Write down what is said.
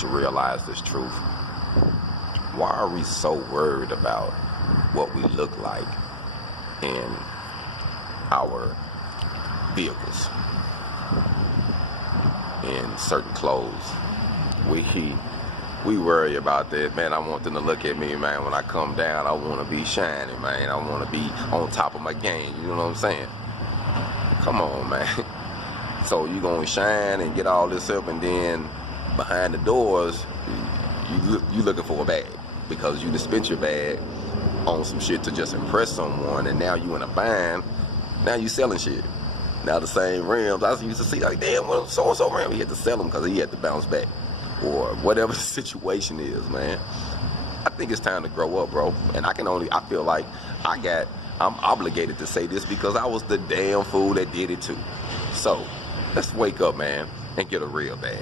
to realize this truth. Why are we so worried about what we look like in our vehicles, in certain clothes? We worry about that, man. I want them to look at me, man. When I come down, I want to be shining, man. I want to be on top of my game. You know what I'm saying? Come on, man. So you gonna shine and get all this up, and then behind the doors, you looking for a bag because you just spent your bag on some shit to just impress someone, and now you in a bind. Now you selling shit. Now the same rims I used to see, like, damn, well, so-and-so rim, he had to sell them because he had to bounce back, or whatever the situation is, man. I think it's time to grow up, bro. And I feel like I'm obligated to say this because I was the damn fool that did it too. So let's wake up, man, and get a real bag.